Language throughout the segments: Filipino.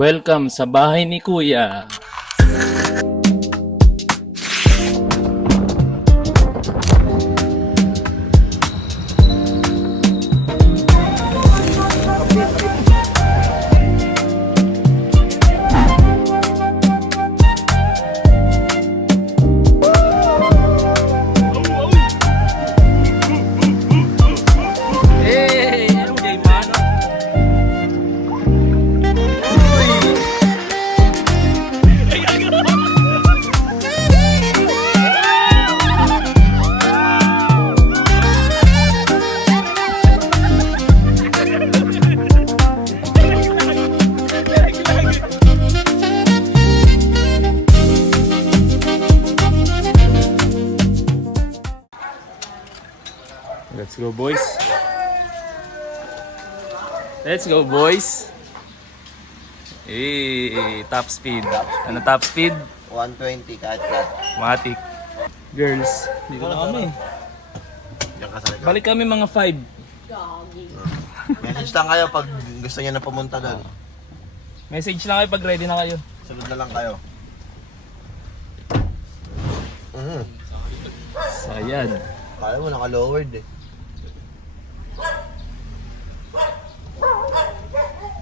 Welcome sa bahay ni Kuya. Let's go, boys. Let's go, boys. Top speed. Ano top speed? 120 kahit flat. Matic. Girls, dito na kami. Diyan ka sa likod. Balik kami mga 5. Message lang kayo pag gusto niyo na pumunta doon. Message lang kayo pag ready na kayo. Sunod na lang kayo. Sayad. Kala mo naka-lowered eh.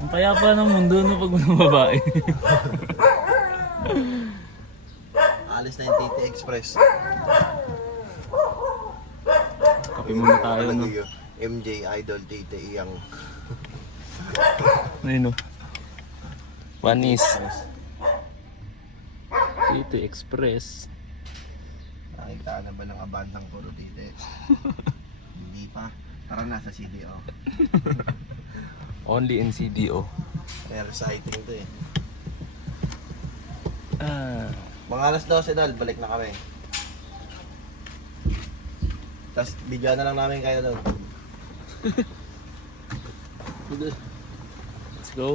Ang payapa ng mundo no pag mga babae. Alis na yung TT Express. Kape muna tayo, no? MJ Idol TT Iyang. Ayun, no? Panis. Dito Express. Nakita na ba ng abandang puro TT? Hindi pa. Tara na sa CDO. Only in CDO. May reciting to eh. Ah, Mga alas 12 dal, balik na kami. Tapos bigyan na lang namin kayo doon. let's go.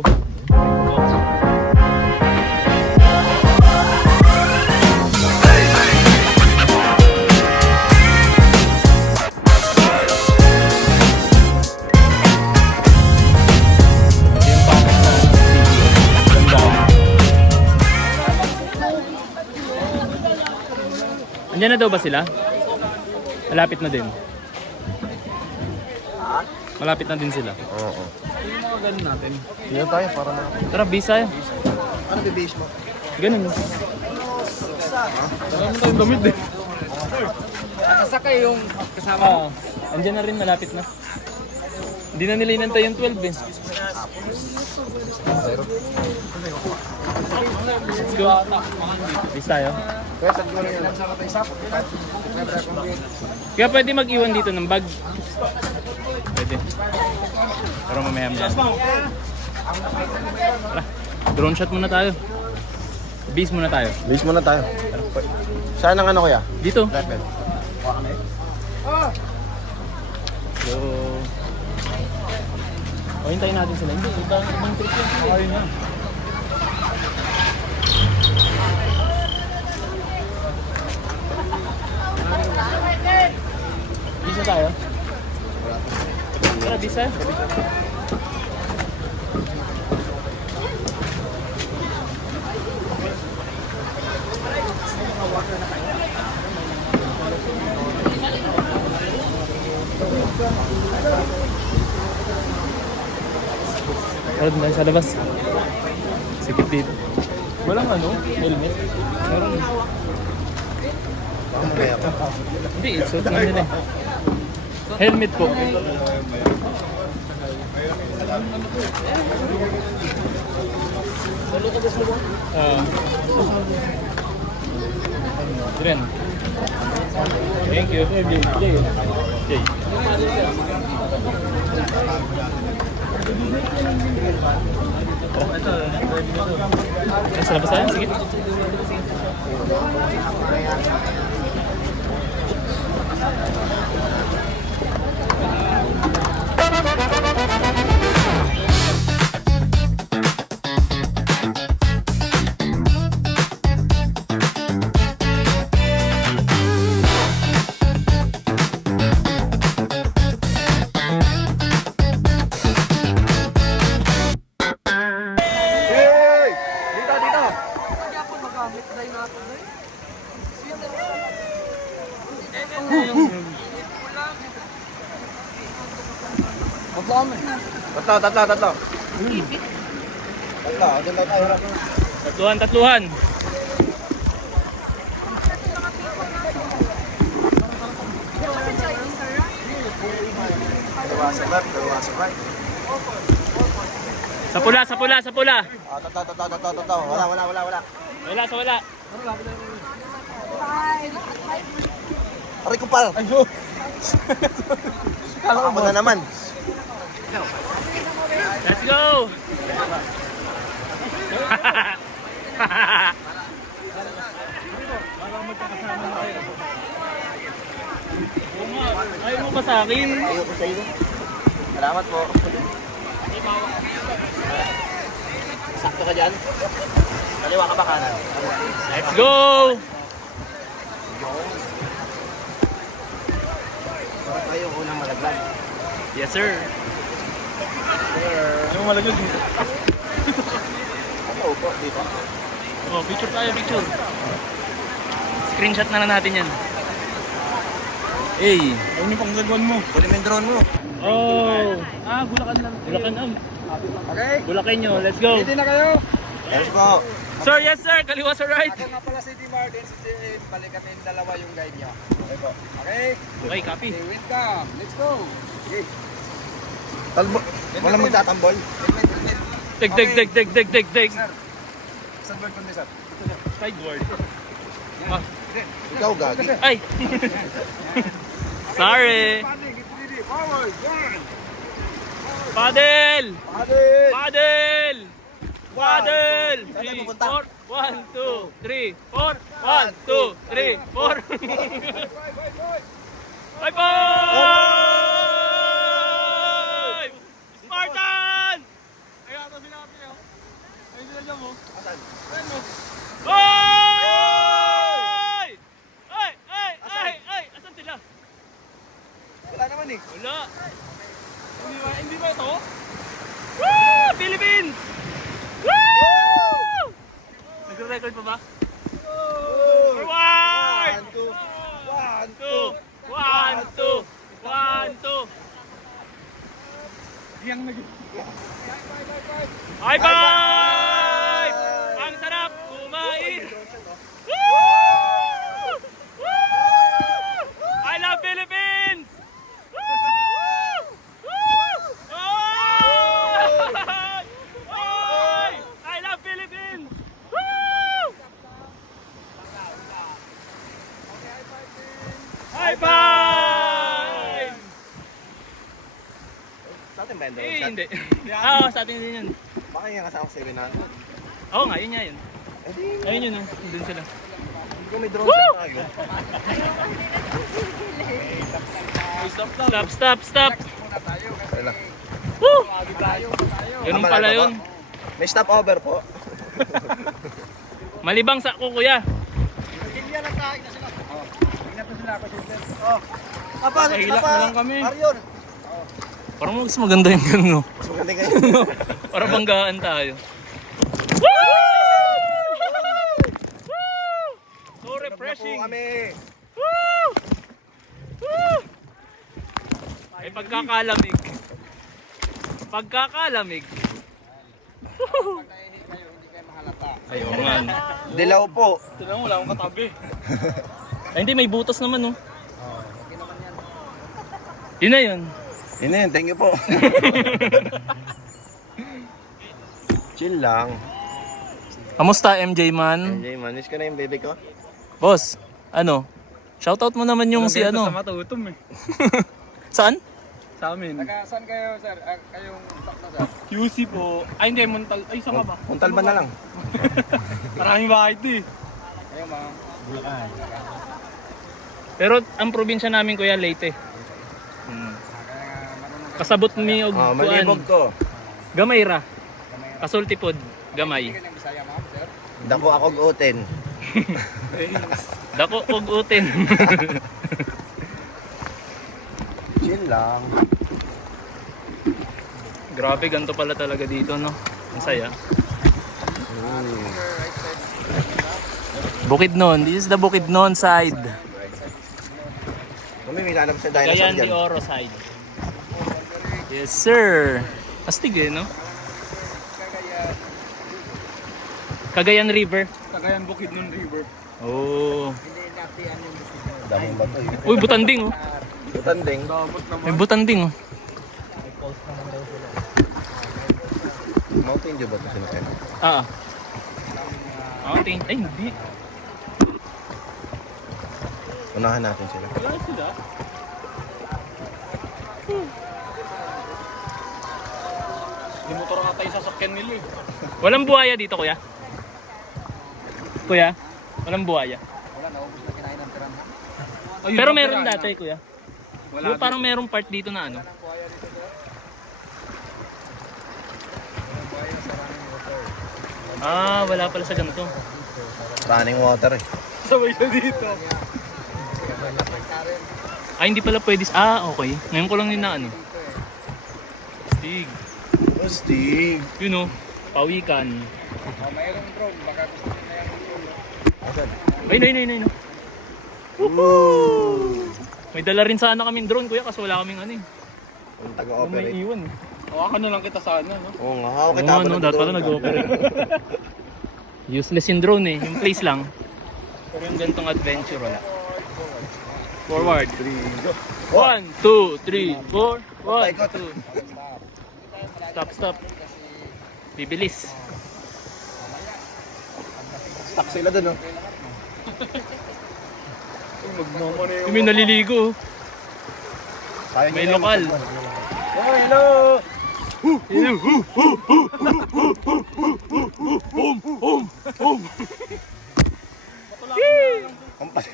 Andiyan na daw ba sila? Malapit na din. Malapit na din sila. Oo. Yung mga ganun natin. Tingnan tayo para na. Tara, bisa. Ano bibihis mo? Ganun. Wala mo tayong damit eh. Kasaka yung kasama. Oo. Andiyan na rin, malapit na. Hindi na nila inantay yung 12 eh. Let's go. Bis tayo. Kaya pwede mag-iwan dito ng bag. Pwede. Pero mamaya mo yan. Tara, drone shot muna tayo. Bis muna tayo. Bihis muna tayo. Saan ang ano kuya? Dito. Rapid. So, hintayin natin sila. Hindi, ibang trip yan. Ayun na. Bisa tayo? Tara, bisa. Tara, doon tayo sa labas. Sikip dito. Walang ano, helmet. Meron. Hindi, suot lang nila eh. Helmet po. Diren. Thank you. Jay. Sa labas tayo? Sige. kami. Tatlo. Tatlo, doon tayo harap. Tatluhan. Dalawa sa left, dalawa sa right. Sa pula. Tatlo. Wala. Wala sa wala. Aray ko pala. Ayun. Kala mo na naman. Let's go! Ayaw mo ba sa akin? Ayoko sa iyo. Salamat po. Sakto ka dyan. Kaliwa ka ba kanan? Let's go! Tayo unang malaglag. Yes, sir. Ano malaglag dito? Ano po dito? Oh, picture tayo, picture. Screenshot na lang natin yan. Hey! Ayun yung panggaguan mo. Kunin mo yung drone mo. Oh! Bulacan lang. Bulacan. Okay. Bulacan nyo, let's go! Ready na kayo? Yes po. Sir, yes sir! Kaliwa sa right! Ako nga pala si D. Martin, si Jane. Balik kami yung dalawa yung guide niya. Okay po. Okay? Okay, copy. Okay, welcome. Let's go. Okay. Talbo. Walang magtatambol. Dig. Sir. Saan ba kundi, sir? Sideboard. Ah. Ikaw gagi. Ay! Sorry! Padding, get ready. Forward. One. Paddle! Padding. Paddle! Paddle! Saan tayo 3, pupunta? 4, 1, 2, 3, 4, 1, 2, 3, 4. High five! Spartan! Ay, ato sinabi niyo. Ay, sila mo. Asan? Hoy! Ay! Asan sila? Wala naman eh. Wala. Hindi ba ito? Woo! Philippines! Woo! Nagre-record pa ba? Forward! 1, 2. Yang nag... High five! Ang sarap kumain! Woo! Woo! I love Philippines! Woo! Woo! Oy! I love Philippines! Woo! High five! Sa atin ba yung drone Eh, shot? hindi. Oo, sa atin din yun. Baka yung kasama ko 700. Oo nga, yun nga yun. Eh di, Ayun yun, doon sila. hindi ko may drone shot tayo. Stop. Muna tayo kasi Wala. Woo! tayo. Ganun Ah, pala malaga yun. May stop over po. Malibang sa ko, kuya. Tingnan lang tayo na sila. Oh. Tingnan pa sila ako shooter. Oh. Apa, Kahilak na lang kami. Arion. Parang mas maganda yung gano'n, no? Mas maganda kayo. Para banggaan tayo. Woo! Woo! So refreshing. Po kami. Woo! Woo! Ay, pagkakalamig. Pagkakalamig. Pag nahihi kayo, hindi kayo mahalata. Ayaw nga. Dilaw po. Tignan mo, wala akong katabi. Ay, hindi, may butas naman, no? Okay naman yan. Yun na yun. Yun na yun, thank you po. Chill lang. Kamusta, MJ man? Enjoy man. Miss ko na yung baby ko. Boss, ano? Shoutout mo naman yung si ano. matutom eh. Saan? Sa amin. Saan kayo, sir? Kayong sakto, sir? QC po. Ay, hindi, Montal. Ay, saan ka ba? Puntal ba na lang? Maraming bahay ito eh. Kayo, mga. Pero ang probinsya namin, kuya, Leyte. Kasabot ni og Malibog ko. Gamayra. Kasultipod, gamay. Hindi kanyang Bisaya, ma'am, sir? Dako ako gutin. Dako og utin. Chill lang. Grabe, ganito pala talaga dito, no? Ang saya. Bukidnon. This is the Bukidnon side. Kami may lalabas na dinosaur Cagayan de dyan. Oro side. Yes, sir. Astig eh, no? Cagayan River. Cagayan Bukidnon River. Oh. Daming bato eh. Uy, butanding oh. Tanding. Damot naman. May butanding oh. Mountain Dew ba ito sinakyan? Ah. Okay. Ay, hindi. Unahan natin sila. Wala sila. Di motor nga tayo sasakyan nila eh. Walang buhaya dito, kuya. Kuya, walang buhaya. Wala, naubos na kinain ng tiran. Pero meron dati, kuya. Wala. Yung parang merong part dito na ano. Ah, wala pala sa ganito. Running water eh. Sabay siya dito. Ah, hindi pala pwede. Ah, okay. Ngayon ko lang din na ano. Stig. Stig. You know, pawikan. Oh, mayroong drone. Baka gusto nyo na yung drone. Asan? Ay. Woohoo! May dala rin sana kaming drone, kuya, kasi wala kaming ano eh. Yung May taga-operate. iwan. Hawakan na lang kita sana, no? Oo nga, ako Oo kita nga, ako no, dapat pala nag-ooperate. Useless yung drone eh, yung place lang. Pero yung ganitong adventure, wala. Forward. 1, 2, 3, 4. 1, 2. Stop. Bibilis. Stuck sila dun oh. Magmama na Yung may naliligo. Sayang May nila yung lokal. football. Oh, hello! Kampas.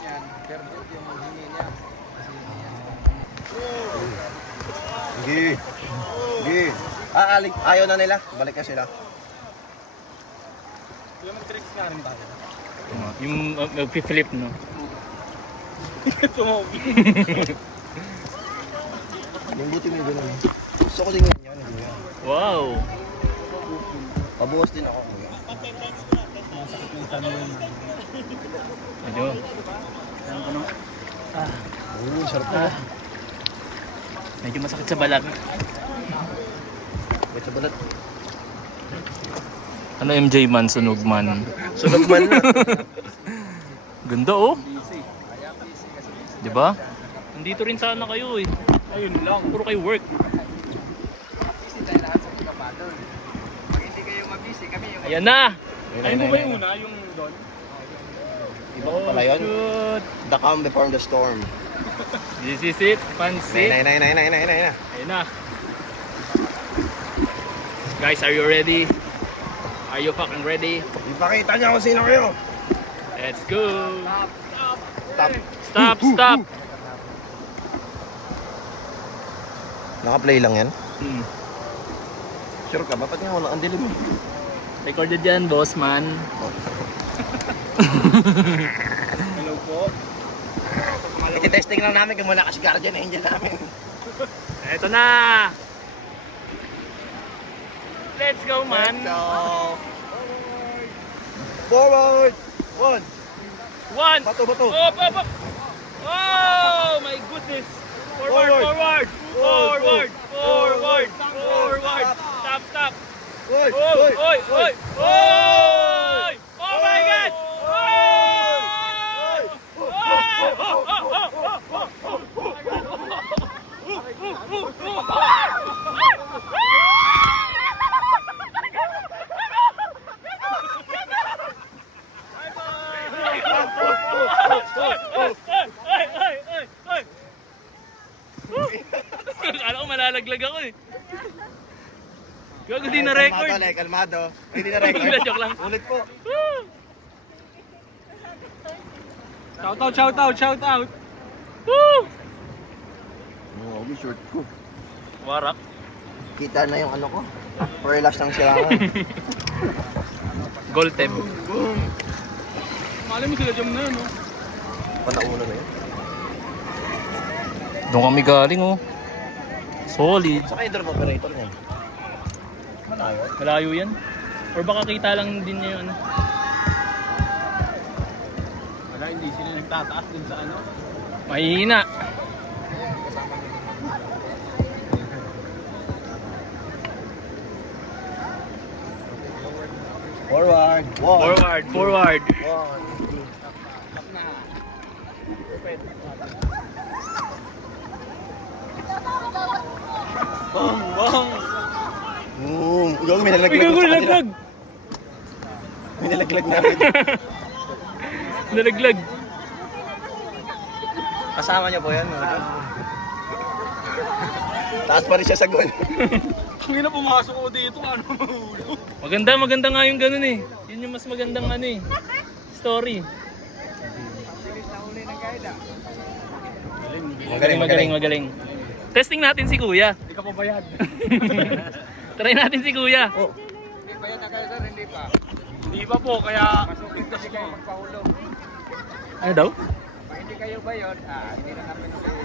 Yan, pero yung hingi niya. Sige. Ayaw na nila. Balik na sila. Yung mag-tricks nga rin tayo. Yung mag-flip, no? Tumogi. Yung buti mo yung ganun. Gusto ko din yun yan. Kuya. Wow. Pabuwas din ako. Kuya. Medyo. Oo, sarap na. Medyo masakit sa balat. Wait sa balat. Ano MJ man, sunog man. Sunog man na. Ganda oh. Diba? Nandito rin sana kayo eh. Ayun lang. Puro kayo work. Busy tayo lahat sa mga paddle. Pag hindi kayo mabisi, kami yung... Ayan na! Ayun mo ba yung una, yung doon? Iba ko pala yun. Good. The calm before the storm. This is it. Pansit. Nay. Ayan na. Guys, are you ready? Are you fucking ready? Ipakita niya kung sino kayo. Let's go! Stop. Stop! Naka-play lang yan. Hmm. Sure ka ba? Ba't nga wala? Ang dilim mo. Recorded yan, boss man. Hello po. Iti-testing lang namin kung malakas guardian na engine namin. Eto na! Let's go, man! Let's go. Forward! One! One! Bato! Up! Oh my goodness! Forward! Stop! Oy! Oy! Oh my God! Akala ko malalaglag ako eh. Gago di na record. Kalmado. Hindi na record. Joke lang. Ulit po. Shout out! Woo! Oo, short ko. Warak. Kita na yung ano ko. Perlas ng silangan. Gold tab. Mali mo sila dyan na, no? Panauna na yun. Doon kami galing oh. Solid. Saka yung drone operator niya. Malayo. Malayo yan. Or baka kita lang din niya yung ano. Wala, hindi sila nagtataas din sa ano. Mahina. Forward. Forward, forward. Bang, bang. Yung may Uy, nalaglag gago, sa kanila. nalaglag. May nalaglag namin. Nalaglag. Kasama niyo po yan. Taas pa rin siya sa goal. Ang ina pumasok ko dito, ano mahulog? Maganda, maganda nga yung ganun eh. Yun yung mas magandang ano eh. Story. Magaling, magaling, magaling. Testing natin si Kuya. Hindi ka pabayad. Try natin si Kuya. Hindi pa yan na kayo, sir, hindi pa. Hindi pa po, kaya masukin kasi kayo magpahulog. Ano daw? Pag hindi kayo bayad, hindi na namin kayo.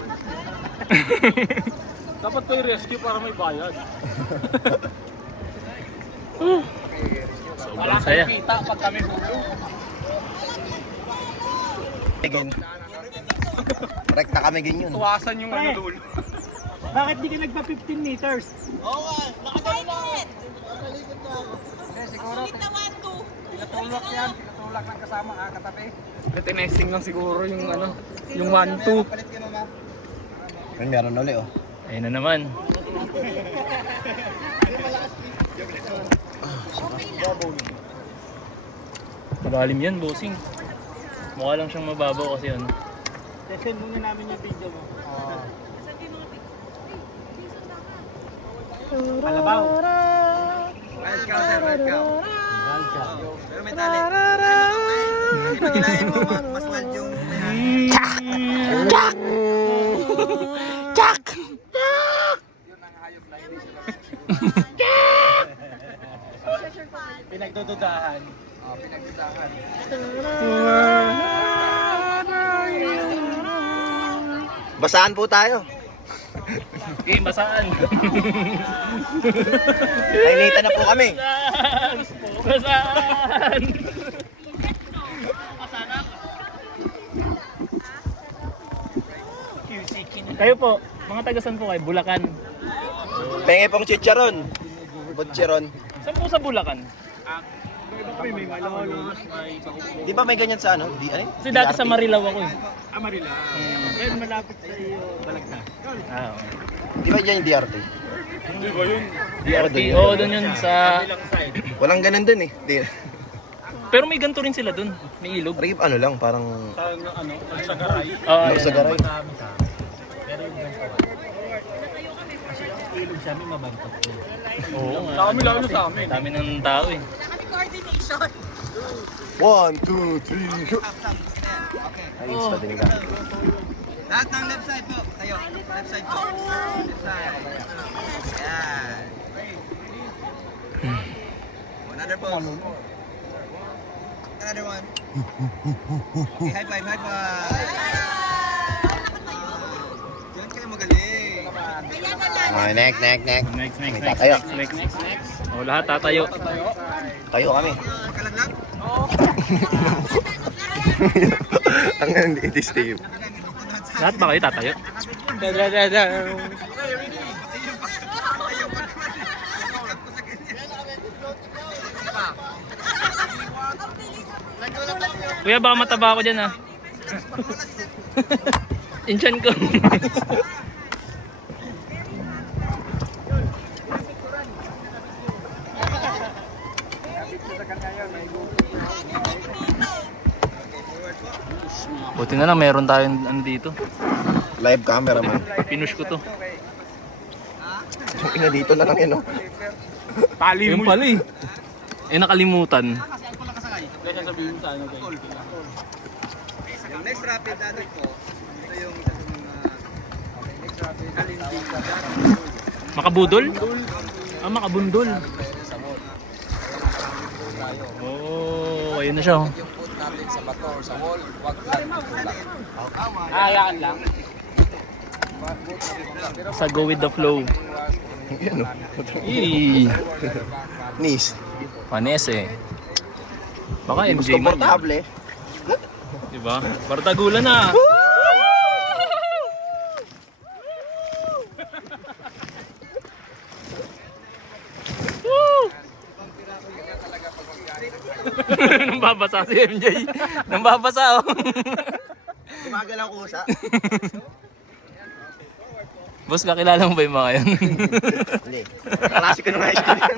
Dapat kayo rescue para may bayad. Sobrang saya. Kita pag kami hulog. Again. Rekta kami ganyan. Tuwasan yung ano dulo. Bakit di ka nagpa 15 meters? Hindi, siguro. Pinatulak yan. Pinatulak ng kasama, katabi. Tinesting lang siguro yung ano, yung 1-2. Ayun, meron ulit oh. Ayun na naman. Malalim yan, bossing. Mukha lang siyang mababaw kasi ano. Send muna namin yung video mo. Kalabaw. Red cow, sir, red cow. Pero may tali. Hindi pa kinain mo, mas wild yung yun ang hayop na hindi sila. Pinagdududahan. Pinagdudahan. Basahan po tayo. Okay, basaan. Nainita na po kami. Basaan! Kayo po, mga tagasan po kayo, Bulacan. Penge pong chicharon. Butcheron. Saan po sa Bulacan? May malolos, may Di ba may ganyan sa ano? Di, ano? Kasi dati sa DRT? Marilao ako eh. Amarila. Kaya malapit sa iyo, Balagtas. Ah, okay. Di ba dyan yung DRT? Hindi ba yun? DRT, oo, doon yun sa... Kabilang side. Walang ganun dun eh. Di. Pero may ganito rin sila doon, may ilog. Rib, ano lang, parang Sa ano, sa garay. Ah, sa garay. Pero yung ganito. Kasi yung ilog sa amin mabantot. Oo nga. Sa amin lalo sa amin. Dami ng tao eh. 1, 2, 3, shoot! Ay, isa din ka. Lahat ng left side po. Tayo. Left side po. Left side. Yan. Another pose. Another one. Okay, high five, high five. Diyan kayo magaling. Okay, next. Next, May tatayo. next. O, lahat tatayo. Tayo kami. Kalaglag. Ang hindi Steve. Lahat ba kayo tatayo? Kuya, baka mataba ako dyan ha. Inchan ko. Buti na lang meron tayong ano dito. Live camera man. Pinush ko to. Yung ina dito na lang yun, no? Tali Yung mo. pala eh. Eh nakalimutan. Kaya sabihin sa ano kayo. Yung next rapid ano po. Ito yung isa sa mga next rapid alin din. Makabudol? Ah, makabundol. Oh, ayun na siya oh. Yung foot natin sa bato or sa wall, wag lang tulak. Hayaan lang. Sa go with the flow. Yan, no? Eee. Knees. Panes eh. Baka Hindi MJ man. komportable. Diba? Bartagulan na. Nang babasa si MJ. Nang babasa oh. Tumagal ang kusa. Boss, kakilala mo ba yung mga yan? Hindi. Klase ko nung high school yan.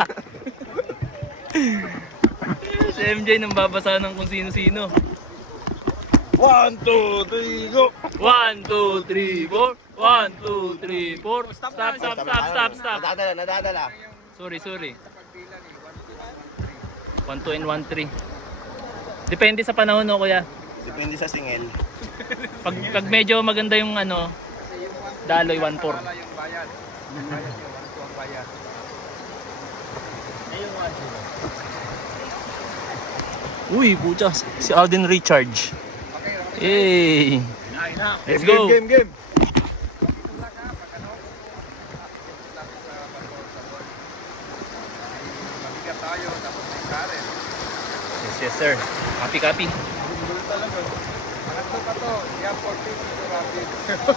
Si MJ nang babasa ng kung sino-sino. 1, 2, 3, go! 1, 2, 3, 4. 1, 2, 3, 4. Stop. Nadadala. Sorry. 1, 2, and 1, 3. Depende sa panahon, no, kuya. Depende sa singil. Pag medyo maganda yung ano, daloy 1, 4. Uy, pucha, si Alden Recharge. Hey! Let's go! Game. Yes, sir. Copy.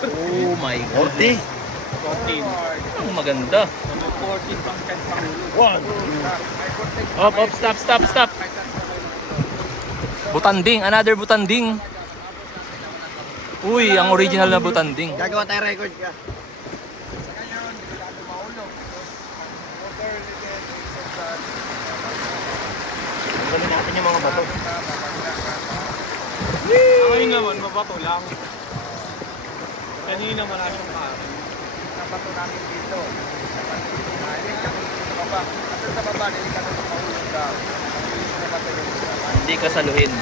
Oh my God. 40. 14. Ang maganda. 14 pang chance pang huli. Stop. Butanding, another butanding. Uy, ang original na butanding. Gagawa tayo record ka. Gawin natin yung mga bato. Ngayon naman, mabato lang. Kanina maraming pare. Nabato namin dito. Sa baba, nilikan na sa mahulog ka. Hindi kasaluhin.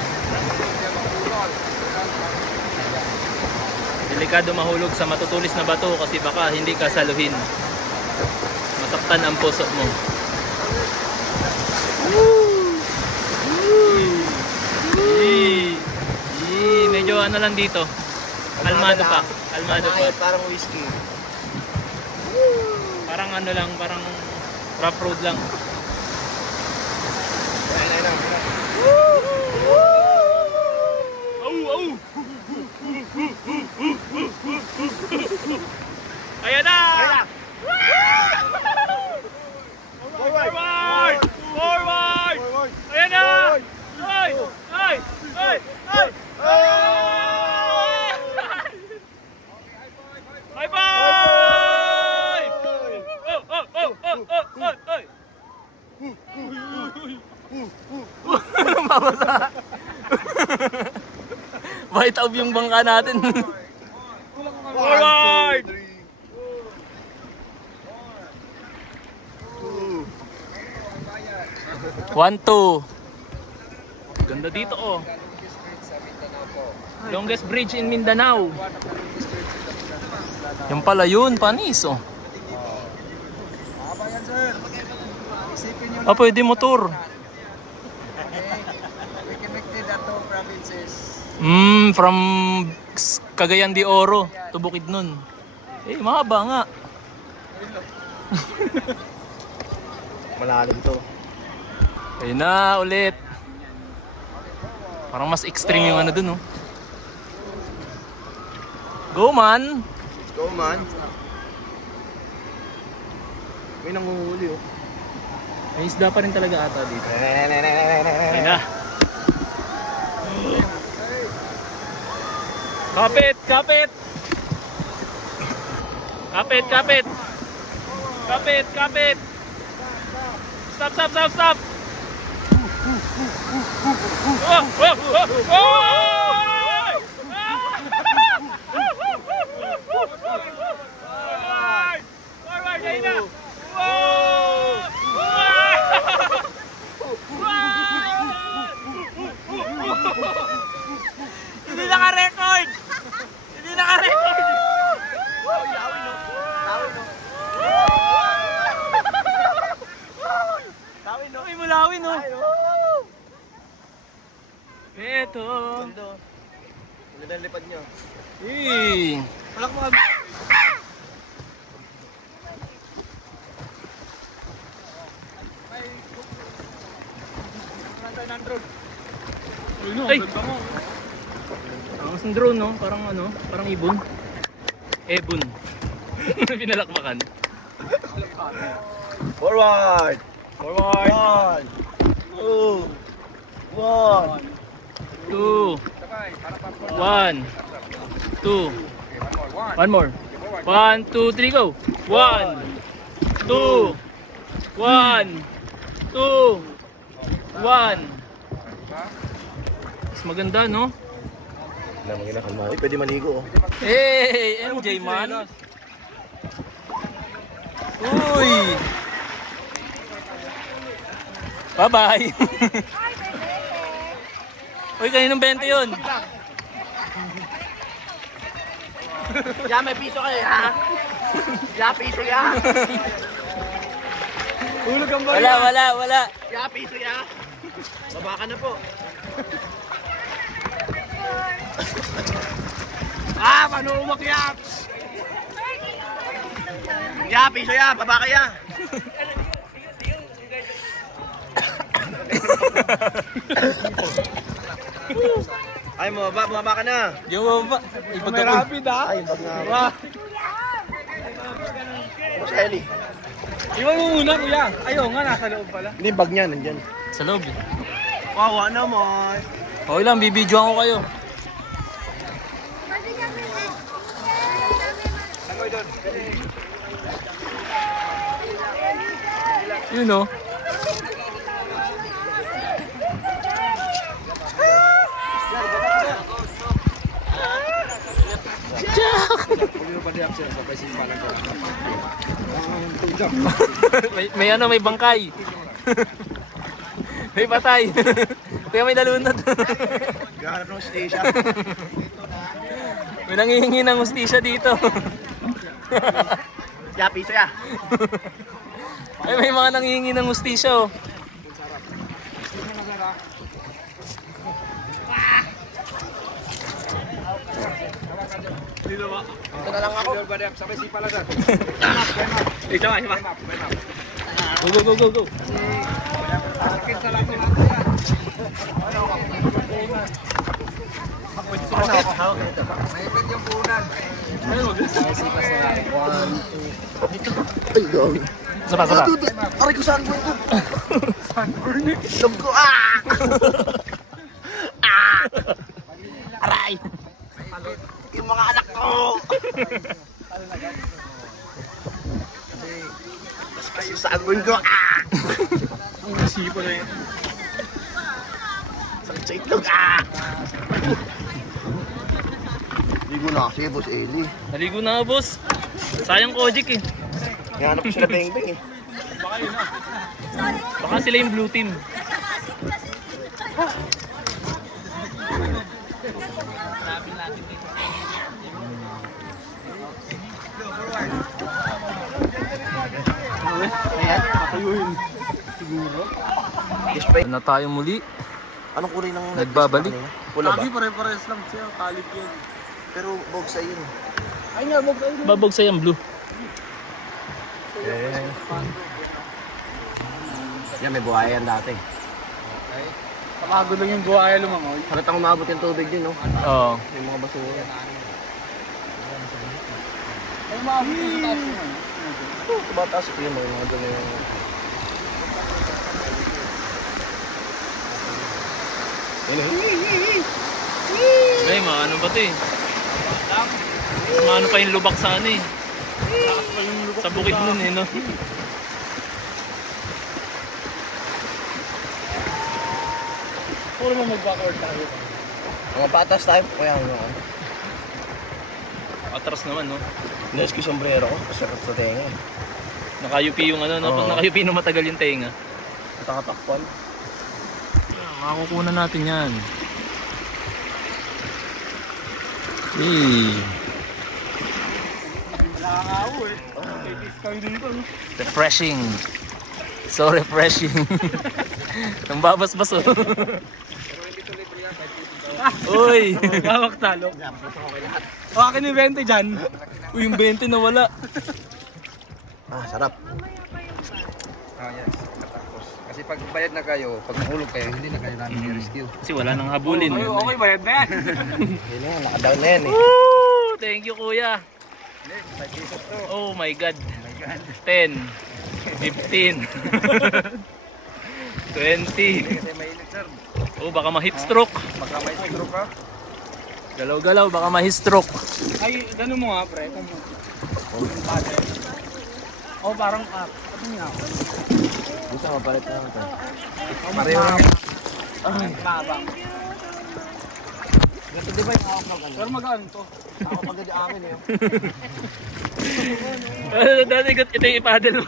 Delikado mahulog sa matutulis na bato kasi baka hindi kasaluhin. Masaktan ang puso mo. Medyo ano lang dito. Kalmado pa. Parang whiskey. Parang ano lang, parang rough road lang. Ayun. Ayan na! Forward! Ayan na! Ay! High five! Babasa. White out yung bangka natin. Forward! 1, 2. Ganda dito oh. Longest bridge in Mindanao. Yung pala yun, panis oh. Ah, pwede motor. From Cagayan de Oro to Bukidnon. Mahaba nga. Malalim to. Ayun na ulit. Parang mas extreme yung ano dun oh. Go man! Go man. May nanguhuli oh. May isda pa rin talaga ata dito. Ayun na. Kapit! Stop! Forward, ayun na! Hindi naka-record! Ay, mulawin oh! Ito! Ganda ang lipad nyo. Palak mo kami. Ay! Ang drone no? Parang ano? Parang ibon. Ebon. Pinalakpakan. Forward! 1, 2, 1. 2, 1, 2. One more. 1, 2, 3, go. 1, 2, 1, 2, 1. Mas maganda, no? Alam mo ginakal mo. Uy, pwede maligo oh. Hey, MJ man. Uy. Bye-bye. Uy, kaninong 20 yun? Ya, may piso kayo ha? Ya, piso ya. Hulog ang Wala. Ya, piso ya. Baba ka na po. Paano umakyat? Ya, piso ya. Baba ka ya. Ay, bumaba ka na. Yung baba. May rapid ha? Ay, bag nga. Boss Eli. Iwan mo muna, kuya. Ayaw nga, nasa loob pala. Hindi, bag niya, nandyan. Sa loob. Wawa naman. Okay lang, bibidyoan ko kayo. Yun o. may ano, may bangkay. May patay. Kaya may nalunod. Gahanap ng station. May nangihingi ng hustisya dito. Ya, piso ya. Ay, may mga nangihingi ng hustisya oh. Ito na lang ako. Sabay sipa lang, sir. Isa ba? Go. Maipit yung punan. Ay, gawin. Sapa. Aray ko, saan ito? Log ko, Aray! Yung mga anak ko! Kasi sagun ko, Ang nasipo na yun. Sakit sa itlog, Ligo na kasi, Boss Eli. Naligo na boss. Sayang Kojic eh. Nahanap ko sila beng-beng eh. Baka sila yung blue team. Na tayo muli. Anong kulay ng Nagbabalik. Pula ba? Pare-pares lang siya. Kalit yun. Pero bogsa yun. Babog sa yung blue. Yan, may buhayan dati. Pakago lang yung buhaya lumangoy. Halatang umabot yung tubig din, no? Oo. Yung mga basura. Ay, maabot yung sa taas mo. Tumataas ito yung mga doon yung... Ay, maano ba ito eh? Maano pa yung lubak sa ano eh. Sa bukid nun eh, no? Puro mo mag-backward tayo. Mga patas tayo. Kaya ano. Atras naman, no? Nais ko yung sombrero ko. Masarap sa tenga eh. Nakayupi yung ano, no? Pag Oo. nakayupi na matagal yung tenga. Nakatakpan. Makakukunan natin yan. Hey. Nakakaw eh. May discount dito. No? Refreshing. So refreshing. Ang babas-bas oh. Uy! Gawak talo. O akin yung 20 dyan. Uy, yung 20 nawala. Sarap. Yes. Katapos. Kasi pag bayad na kayo, pag mahulog kayo, hindi na kayo namin i-rescue. Kasi wala nang habulin. Okay, bayad na yan. Yun na, nakadown na yan eh. Woo! Thank you, kuya. 5 pesos to. Oh my God. 10. 15. 20. Kasi mainit, sir. Oh, baka ma-heat stroke. Baka may stroke ka. Galaw-galaw, baka ma-heat stroke. Ay, gano'n mo nga, pre. Oh, parang up. Ano nga? Gusto mo, palit na ito. Pareho lang yun. Ay, mabang. Ganito di ba yung hawak ng ano? Pero magaan to. Ako pagod akin eh. Dati ito yung ipadel mo.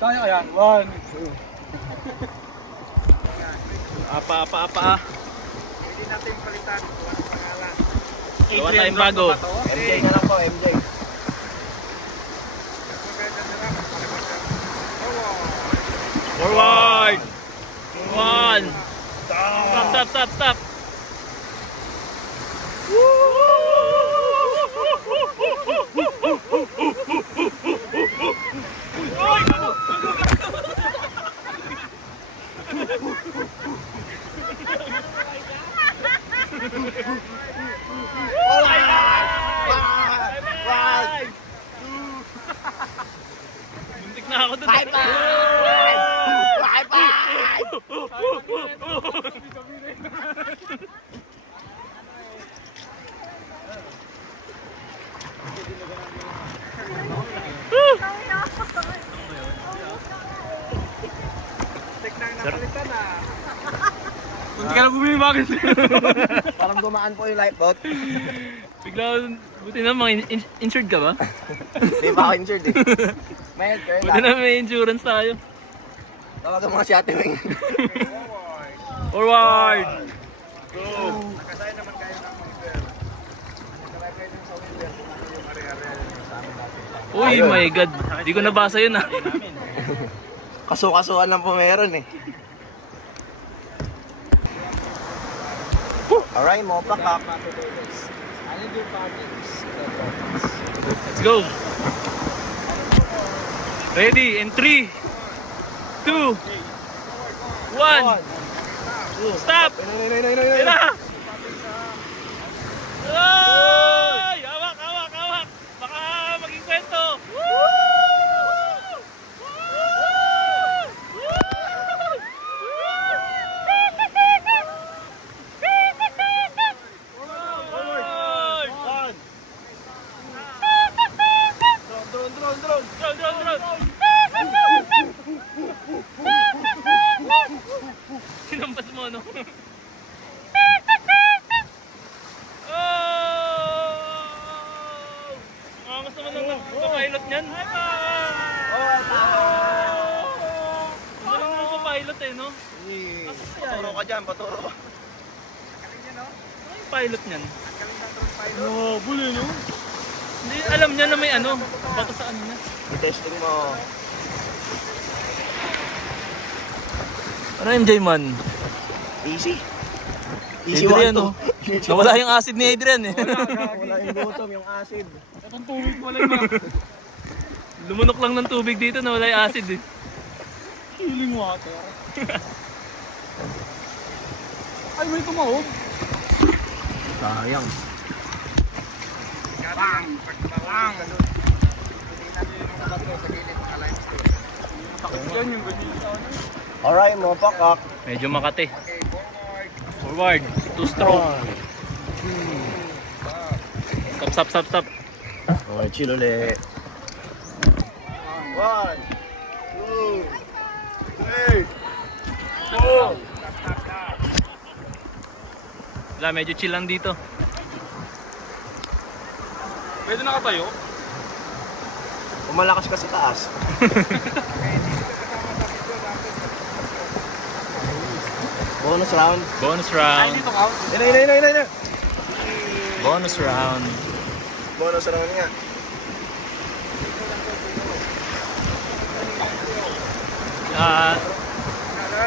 Tayo kaya? 1, 2. Apa. Hindi natin palitan. Walang pangalan. Gawa tayong bago. MJ na lang po, MJ. Forward! One! Stop! Muntik na ako doon. High Hindi ka na bumili bakit? Parang dumaan po yung lifeboat. Bigla, buti na insured ka ba? Hindi pa ako injured eh. May healthcare Buti lang. na may insurance tayo. Tawagan mga si Ate Wing. Forward! Nakasaya naman kayo ng winter. Nakasaya kayo ng sa winter. Yung area-area sa amin natin. Uy, my God. Di ko nabasa yun ah. Kaso-kasuan lang po meron eh. Alright, mo pakak. Let's go! Ready? In 3, 2, 1. Stop! Yan na! Ay! Hawak! Baka maging kwento! Drone! Sinampas mo, no? Oh! Ang angas naman ng pilot niyan. Galing mo pilot eh, no? Paturo ka dyan, paturo. Ano yung pilot niyan? Oh, buli no? Hindi, alam niya na may ano, bato sa ano niya. I-testing mo. Ano MJ man? Easy. Easy Adrian, one, oh. two. Nawala yung acid ni Adrian eh. Wala yung gutom, yung acid. Itong tubig mo lang na. Lumunok lang ng tubig dito, nawala yung acid eh. Healing water. Ay, may tumahog. Sayang. Bang! Bang! Yan yung ganyan. Alright, mo pakak. Medyo makate. Forward, 2 stroke. Stop. Okay, chill ulit. 1, 2, 3, 4. Wala, medyo chill lang dito. Pwede nakatayo? Umalakas ka sa taas. Bonus round. Bonus round. Dito ka. Ina. Bonus round. Bonus round nga.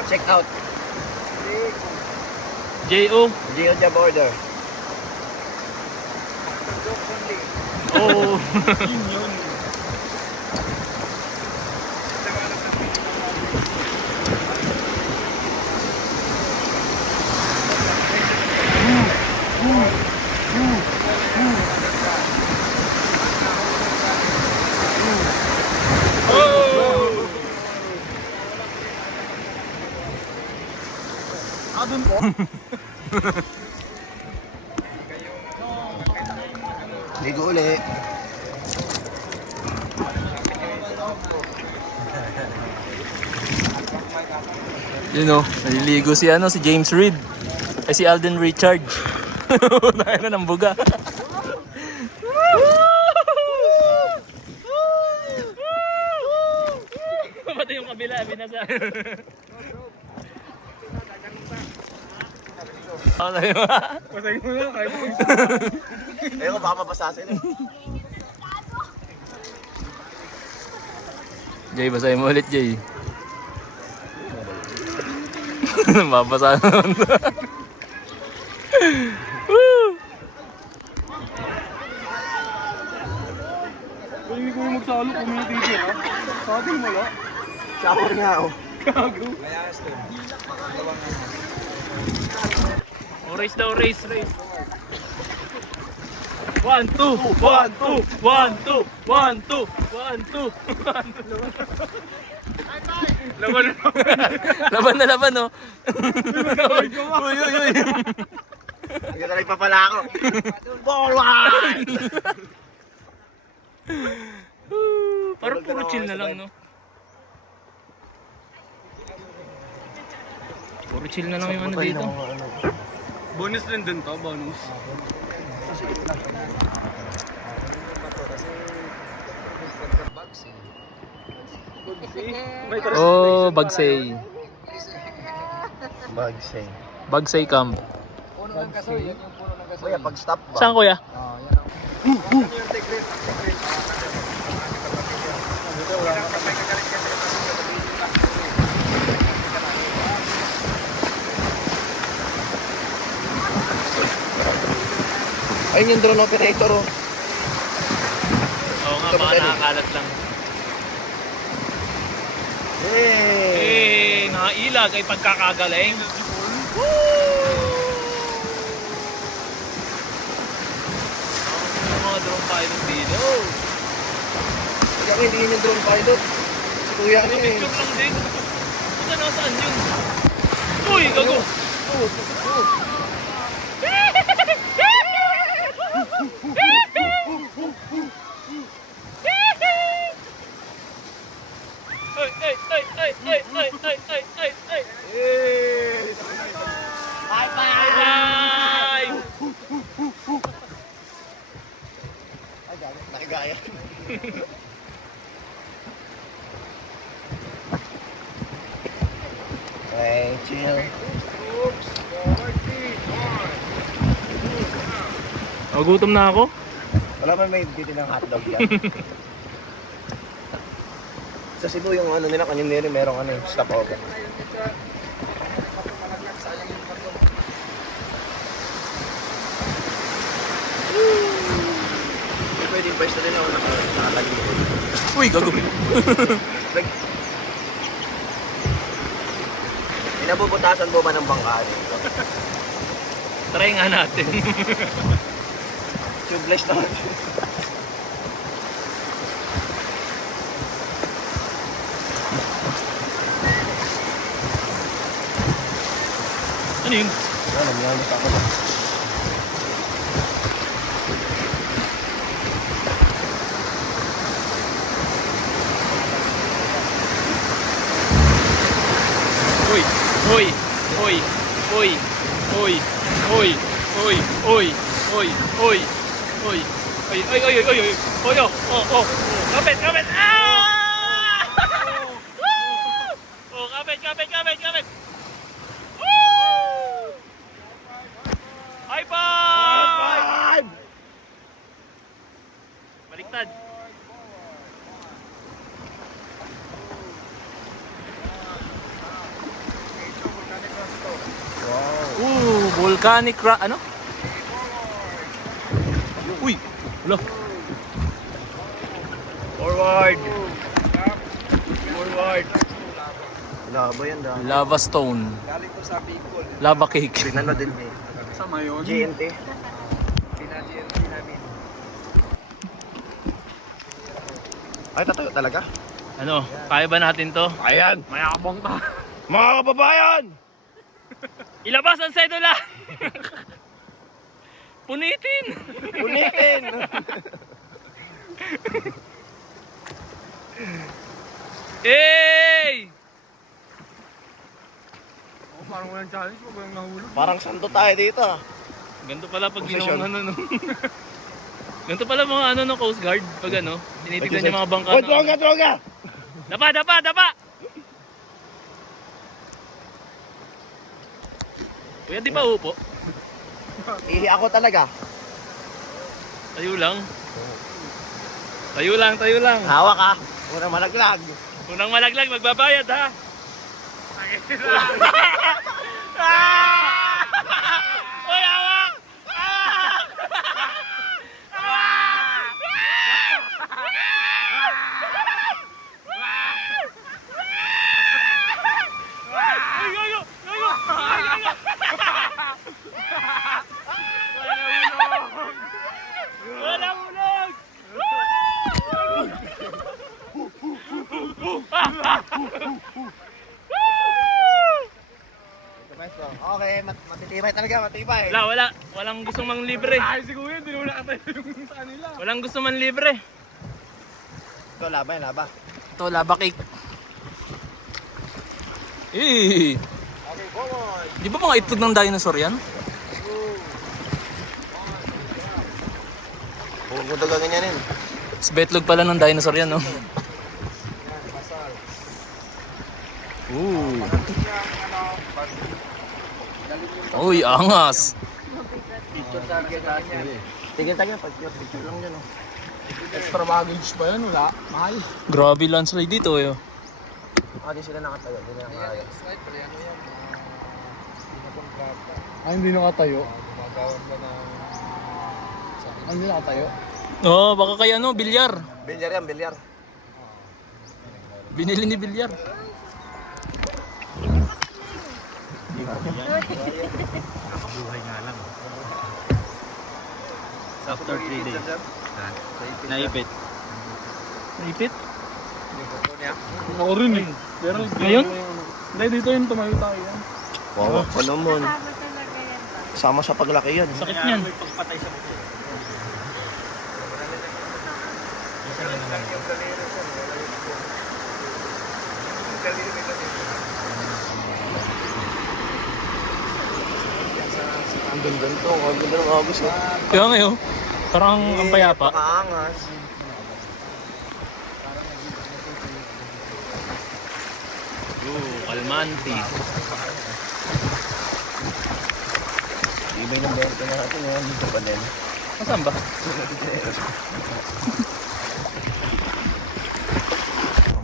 Check out. J.O. Georgia border. Oh. Ligo uli. Yun o, naliligo si si James Reid. Ay si Alden Richard. Nakita ng buga. Pati yung kabila, binasa. Pasay mo na, kahit Ayoko, baka mabasasin eh. Jay, basahin mo ulit, Jay. Mabasa naman. Woo! Kung hindi ko yung magsalo, community dito ha. Sabi mo la. Shower nga oh. Gago. Oh, race daw, race. 1, 2, 1, 2, 1, 2, 1, 2, 1, 2, 1, 2. Laban na laban, no? Uy. Hindi na nagpapala ako. Forward! Parang puro chill na lang, no? Puro chill na lang yung ano dito. Bonus rin dun to, bonus. Oh, Bagsay. Bagsay. Bagsay Camp. Kuya, pag-stop ba? Saan, kuya? Ayun yung drone operator oh. Oo nga, baka nakakalat lang. Hey! Nakailag ay pagkakagaling. Yung mga drone pilot dito. Kaya hindi yun yung drone pilot. Si kuya Ano, niya eh. picture lang din. Ano, nasaan yun? Uy, gago! Ay! High Bye! Nakigaya. Okay, chill. Gutom na ako. Wala man may dito ng hotdog yan. Sa Cebu yung ano nila, kanyang merong ano, stopover. Pwede yung pwesto din ako nakalagay. Uy, gago. Pinabubutasan po ba ng bangka? Try nga natin. Tubeless naman. Ano yun? Ano, nangyayos ako. Uy! Uy! Uy! Uy! Uy! Uy! Uy! Uy! Uy! Uy! Uy! Uy! Uy! Uy! Uy! Uy! Uy! Uy! Oh! Kapit! Kapit! Ah! Woo! Oh! Kapit! Woo! High five! Baliktad. Volcanic ano? Uy! Wala. Forward! Laba yan dahil. Lava stone. Galing ko sa Bicol. Lava cake. Pinano din eh. Sama yun. GNT. Pinag-GNT namin. Ay, tatayo talaga? Ano? Kaya ba natin to? Ayan! Mayabang pa. Mga kababayan! Ilabas ang sedula! Punitin! Punitin! Hey! Parang walang challenge, wag walang nahulog. Parang santo tayo dito ah. Ganito pala pag Posisyon. ginawa ano no. Ganito pala mga ano no Coast Guard pag ano, tinitignan yung mga bangka. Oh, droga, droga! Dapa, dapa, dapa! Kuya, di ba upo? Ihi ako talaga. Tayo lang. Tayo lang, tayo lang. Hawak ah. Unang malaglag. Unang malaglag, magbabayad ha. Uy, hawak! Wala ulog! Okay, matitibay talaga, matibay. Walang gusto mang libre. Ay, si Kuya, hindi naman nakatayo yung sa nila. Walang gusto man libre. Ito, laba yan, laba. Ito, laba cake. Eh, Okay, forward. di ba mga itlog ng dinosaur yan? Huwag mo daw gaganyanin. Betlog pala ng dinosaur yan, no? Ooh. Uy, angas. Tigil tayo, picture lang dyan. Oh. Extra baggage ba yan? Wala. Mahal. Grabe landslide dito, eh. Ah, di sila nakatayo, di nila kaya. Ay, hindi nakatayo. Ay, hindi nakatayo. Oh, baka kaya no, bilyar. Bilyar yan, bilyar. Binili ni bilyar. After 3 days. Naipit. Naipit? Ako rin eh. Pero Ngayon? Hindi, dito yung tumayo tayo. Wow, ano mo? Kasama talaga yan. Sama sa paglaki yan. Sakit niyan. May pagpatay sa puso. Ang ganda nito, ang ganda ng agos. Oh. Kaya ngayon, parang ang payapa. Pakaangas. Kalmanti. Ibay ng berte natin ngayon, dito pa din. Saan ba?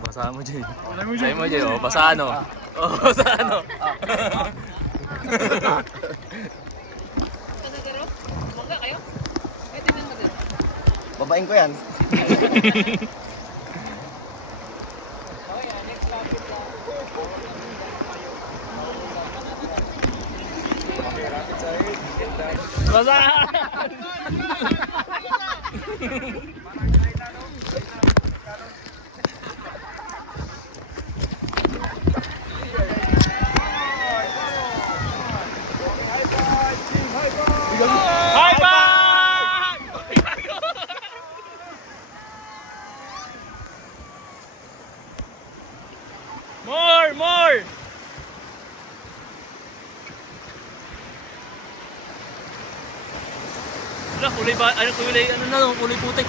Basahan mo, Jay. Basahin mo, Jay. Oh, basahan o. Oh, basahan o. Kanagaro? Mangga kayo? Eh, tingnan mo din. Babain ko yan. Basahan! High five! More! More! Wala, kulay ba? Ano kulay? Ano na? Kulay putik.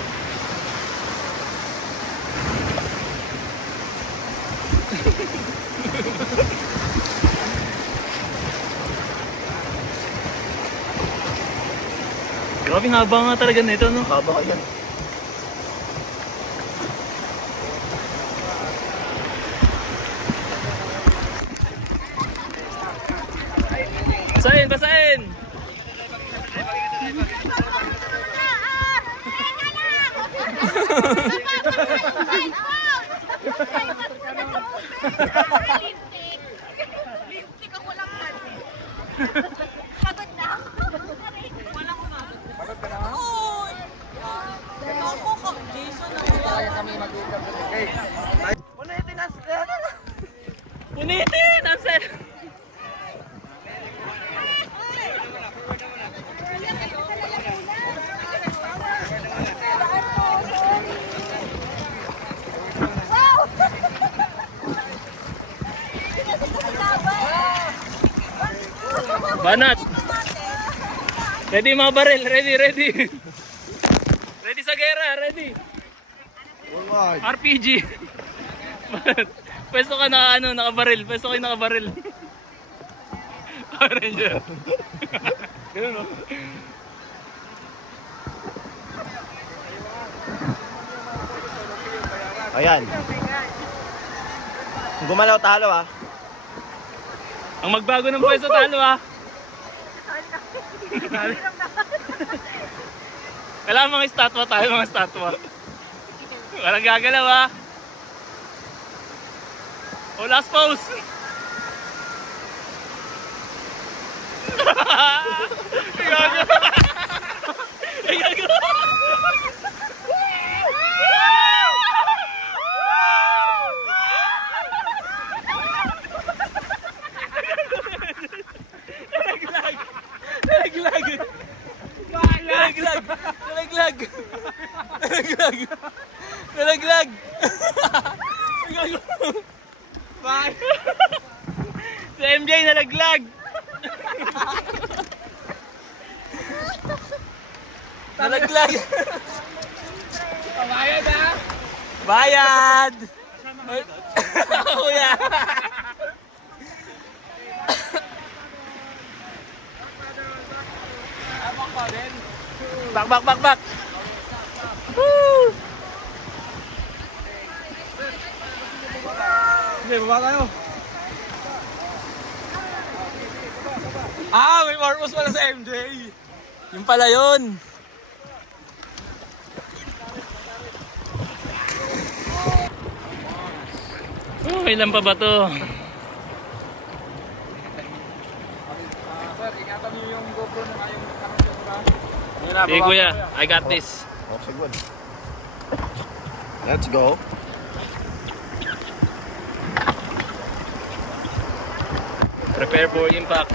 Grabe haba nga talaga nito, no? Haba yan. Basahin! Basahin! Lipstick ang walang mali. Pagod na ako. Walang umabot. Pagod ka na? Oo. Ako ko, Jason. Kaya kami mag-uusap. Punitin! Ang sel! Banat. Ready mga baril, ready. Ready sa gera, ready. Forward. RPG. Pwesto ka na nakabaril. Pwesto kayo nakabaril. Power Ranger. Ganun o. Ayan. Kung gumalaw talo ah. Ang magbago ng pwesto talo ah. Kailangan mga estatwa tayo, mga estatwa. Walang gagalaw ah. Oh, last pose. Nalaglag. Si MJ nalaglag. Nalaglag. Bayad ha? Bayad. Kuya. Back. Woo! Hindi, baba tayo. May purpose pala sa MJ. Yung pala yun. Oh, ilan pa ba to? Sir, ingatan niyo yung GoPro na kayo Sige kuya, I got this. Okay, good. Let's go. Prepare for impact.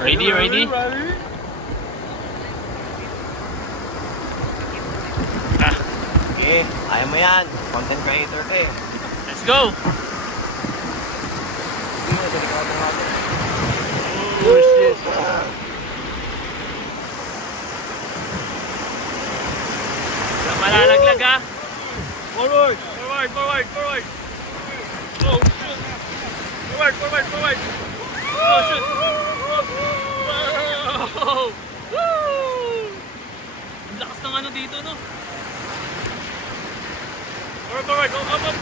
Ready? Ready? Okay, kaya mo yan. Content creator ka eh. Let's go! Oh shit. Wala malalaglag ha. Forward. Forward. Oh shit. Forward. Oh shit. Wow. Woo! Ang lakas ng ano dito no. Forward. Oh, up.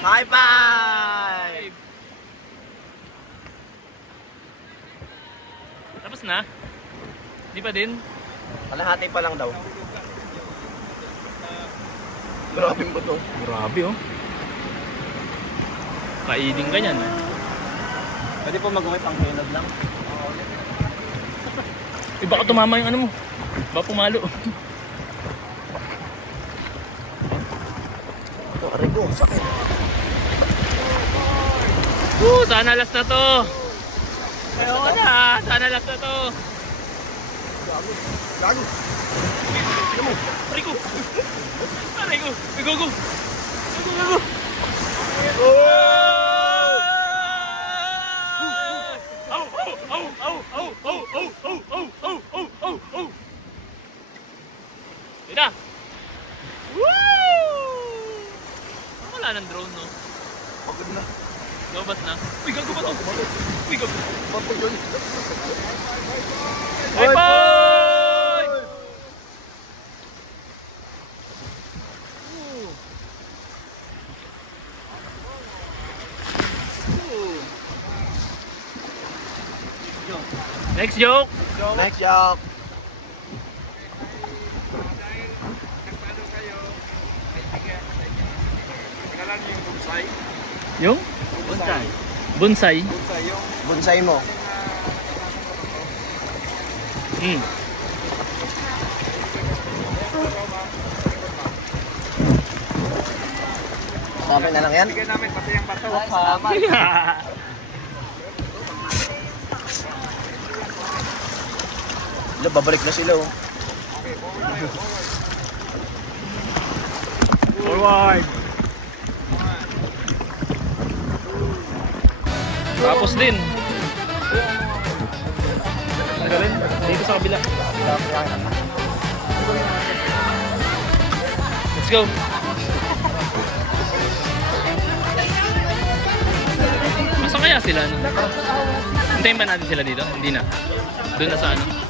High five! Tapos na? Di pa din? Kalahati pa lang daw. Grabe mo to. Grabe oh. Kaiding ka niyan. Pwede po mag-uwi pang hinod lang. Baka tumama yung ano mo. Baka pumalo. Aray ko, sakit. Sana last na to. Ayoko na. Sana last na to. Gago. Aray ko. Go. Oh. Ina. Woo! Wala ng drone no. Pagod na. Lobat na. Uy, gago ba to? Uy, gago. Pagod yun. High five! Next joke. Next joke. Yung? Bonsai. Bonsai mo. Sa akin na lang yan. Bigyan namin pati yung bato. Babalik na sila oh. Forward. Tapos din. Tagalin. Dito sa kabila. Let's go. Masa kaya sila? No? Hintayin ba natin sila dito? Hindi na. Doon na sa ano?